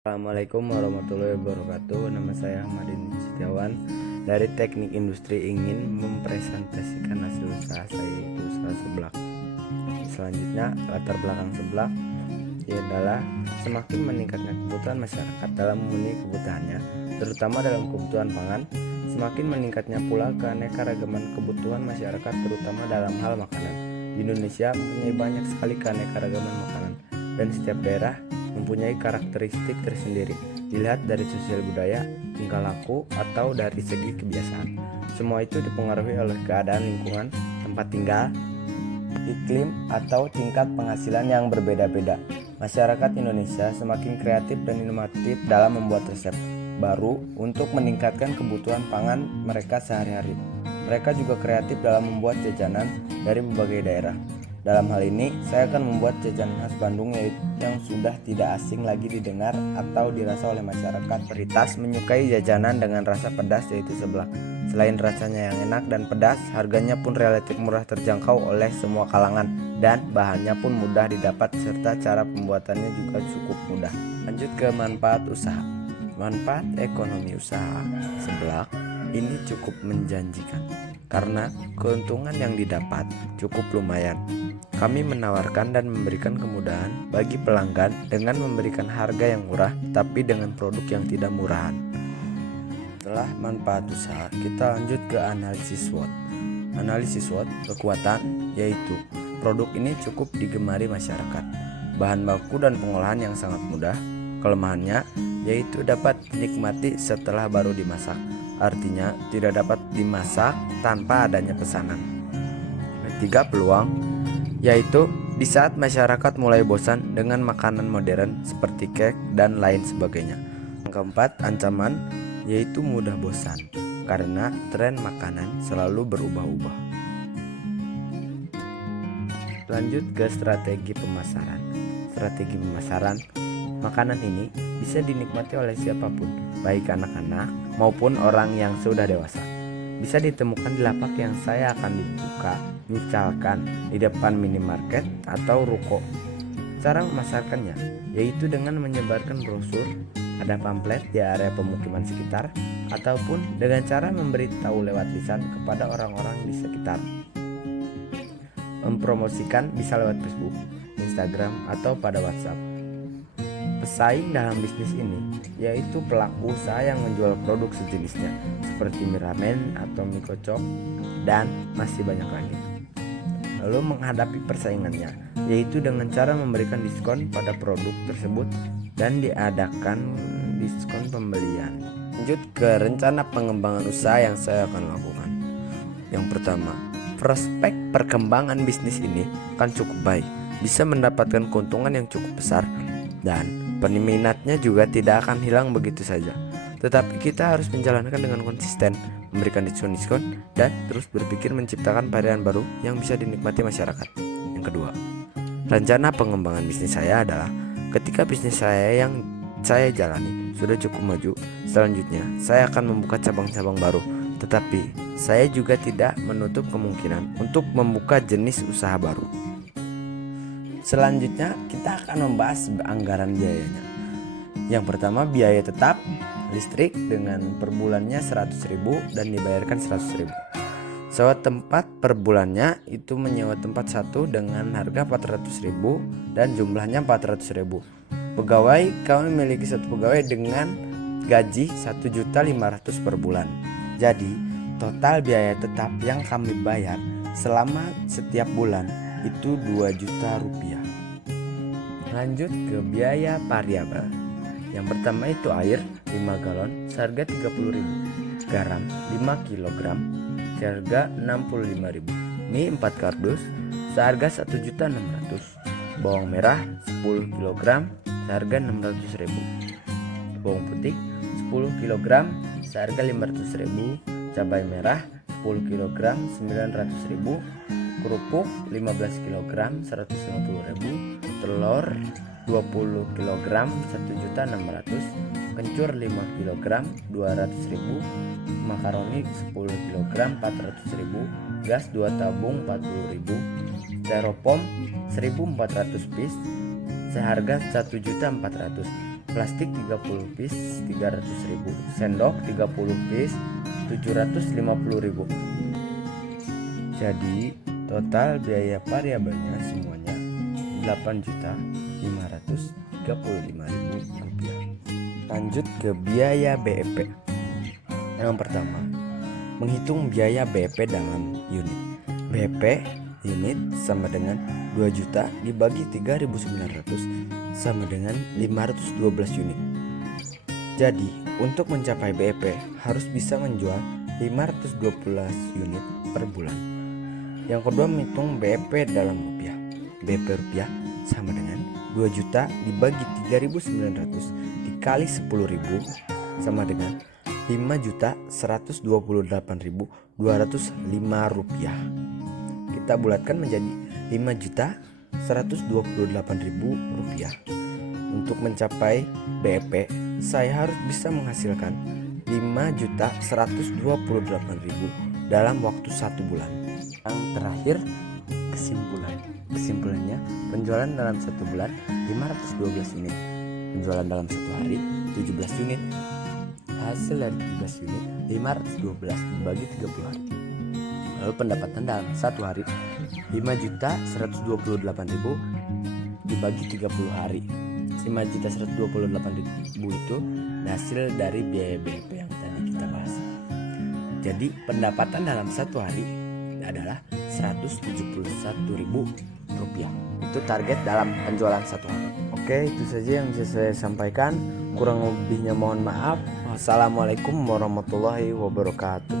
Assalamualaikum warahmatullahi wabarakatuh. Nama saya Ahmadin Setiawan dari Teknik Industri, ingin mempresentasikan hasil usaha saya, yaitu usaha seblak. Selanjutnya, latar belakang seblak adalah semakin meningkatnya kebutuhan masyarakat dalam memenuhi kebutuhannya, terutama dalam kebutuhan pangan. Semakin meningkatnya pula keanekaragaman kebutuhan masyarakat, terutama dalam hal makanan. Di Indonesia mempunyai banyak sekali keanekaragaman makanan, dan setiap daerah mempunyai karakteristik tersendiri, dilihat dari sosial budaya, tingkah laku, atau dari segi kebiasaan. Semua itu dipengaruhi oleh keadaan lingkungan, tempat tinggal, iklim, atau tingkat penghasilan yang berbeda-beda. Masyarakat Indonesia semakin kreatif dan inovatif dalam membuat resep baru untuk meningkatkan kebutuhan pangan mereka sehari-hari. Mereka juga kreatif dalam membuat jajanan dari berbagai daerah. Dalam hal ini, saya akan membuat jajanan khas Bandung yang sudah tidak asing lagi didengar atau dirasa oleh masyarakat. Mayoritas menyukai jajanan dengan rasa pedas, yaitu seblak. Selain rasanya yang enak dan pedas, harganya pun relatif murah, terjangkau oleh semua kalangan, dan bahannya pun mudah didapat serta cara pembuatannya juga cukup mudah. Lanjut ke manfaat usaha. Manfaat ekonomi usaha seblak ini cukup menjanjikan karena keuntungan yang didapat cukup lumayan. Kami menawarkan dan memberikan kemudahan bagi pelanggan dengan memberikan harga yang murah tapi dengan produk yang tidak murahan. Setelah manfaat usaha, kita lanjut ke analisis SWOT. Analisis SWOT kekuatan, yaitu produk ini cukup digemari masyarakat. Bahan baku dan pengolahan yang sangat mudah. Kelemahannya yaitu dapat dinikmati setelah baru dimasak. Artinya tidak dapat dimasak tanpa adanya pesanan. Ketiga, peluang, yaitu di saat masyarakat mulai bosan dengan makanan modern seperti cake dan lain sebagainya. Yang keempat, ancaman, yaitu mudah bosan karena tren makanan selalu berubah-ubah. Lanjut ke strategi pemasaran. Strategi pemasaran, makanan ini bisa dinikmati oleh siapapun, baik anak-anak maupun orang yang sudah dewasa. Bisa ditemukan di lapak yang saya akan dibuka, misalkan di depan minimarket atau ruko. Cara memasarkannya yaitu dengan menyebarkan brosur, ada pamflet di area pemukiman sekitar, ataupun dengan cara memberitahu lewat lisan kepada orang-orang di sekitar. Mempromosikan bisa lewat Facebook, Instagram, atau pada WhatsApp. Pesaing dalam bisnis ini yaitu pelaku usaha yang menjual produk sejenisnya seperti mie ramen atau mie kocok dan masih banyak lagi. Lalu menghadapi persaingannya yaitu dengan cara memberikan diskon pada produk tersebut dan diadakan diskon pembelian. Lanjut ke rencana pengembangan usaha yang saya akan lakukan. Yang pertama, prospek perkembangan bisnis ini akan cukup baik, bisa mendapatkan keuntungan yang cukup besar, dan peminatnya juga tidak akan hilang begitu saja. Tetapi kita harus menjalankan dengan konsisten, memberikan diskon-diskon, dan terus berpikir menciptakan varian baru yang bisa dinikmati masyarakat. Yang kedua, rencana pengembangan bisnis saya adalah ketika bisnis saya yang saya jalani sudah cukup maju, selanjutnya saya akan membuka cabang-cabang baru. Tetapi saya juga tidak menutup kemungkinan untuk membuka jenis usaha baru. Selanjutnya kita akan membahas anggaran biayanya. Yang pertama, biaya tetap listrik dengan per bulannya 100.000 dan dibayarkan 100.000. Sewa tempat per bulannya itu menyewa tempat satu dengan harga 400.000 dan jumlahnya 400.000. Pegawai, kami memiliki satu pegawai dengan gaji 1.500.000 per bulan. Jadi total biaya tetap yang kami bayar selama setiap bulan itu 2 juta rupiah. Lanjut ke biaya variabel. Yang pertama itu air 5 galon seharga 30.000, garam 5 kg seharga 65.000, mie 4 kardus seharga 1.600.000, bawang merah 10 kg seharga 600.000, bawang putih 10 kg seharga 500.000, cabai merah 10 kg 900.000, kerupuk 15 kg 150.000, telur 20 kg 1.600.000, kencur 5 kg 200.000, makaroni 10 kg 400.000, gas 2 tabung 40.000, styrofoam 1.400 piece seharga 1.400.000, plastik 30 piece 300.000, sendok 30 piece 750.000. Jadi total biaya variabelnya semuanya 8.535.000 rupiah. Lanjut ke biaya BEP. Yang pertama, menghitung biaya BEP dalam unit. BEP unit sama dengan 2 juta dibagi 3.900 sama dengan 512 unit. Jadi untuk mencapai BEP harus bisa menjual 512 unit per bulan. Yang kedua, menghitung BEP dalam rupiah. BEP rupiah sama dengan 2 juta dibagi 3.900 dikali 10.000 sama dengan 5.128.205 rupiah. Kita bulatkan menjadi 5.128.000 rupiah. Untuk mencapai BEP, saya harus bisa menghasilkan 5.128.000 dalam waktu 1 bulan. Yang terakhir, kesimpulannya, penjualan dalam 1 bulan 512 unit, penjualan dalam 1 hari 17 unit. Hasil dari 17 unit 512 dibagi 30 hari. Lalu pendapatan dalam 1 hari 5.128.000 dibagi 30 hari. 5.128.000 itu hasil dari biaya BEP yang tadi kita bahas. Jadi pendapatan dalam 1 hari adalah 171.000 rupiah. Itu target dalam penjualan 1 hari. Oke, itu saja yang bisa saya sampaikan. Kurang lebihnya mohon maaf. Wassalamualaikum warahmatullahi wabarakatuh.